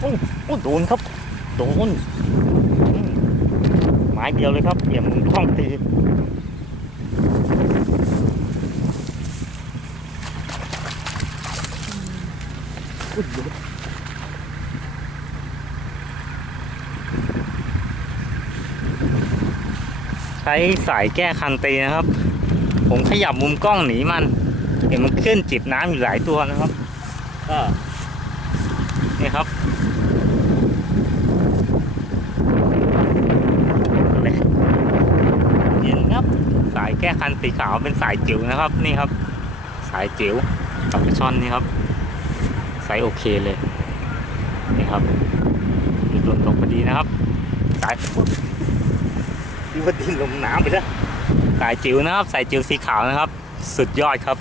โอ้โดนครับ โดนอืมไม้เดียวเลยครับเหยียบมุมกล้องตีอุ๊ยโดนใช้สายแก้คันตีนะครับ ผมขยับมุมกล้องหนีมัน เห็นมันขึ้นจิบน้ำอยู่หลายตัวนะครับ ก็นี่ครับเย็นครับ สายแก้คันสีขาวเป็นสายจิ๋วนะครับนี่ครับ สายจิ๋วกับช่อนนี่ครับสายโอเคเลยนี่ครับมีลมตกพอดีนะครับสายที่ว่าดินลงน้ำไปแล้วสายจิ๋วนะครับ สายจิ๋วสีขาวนะครับ สุดยอดครับ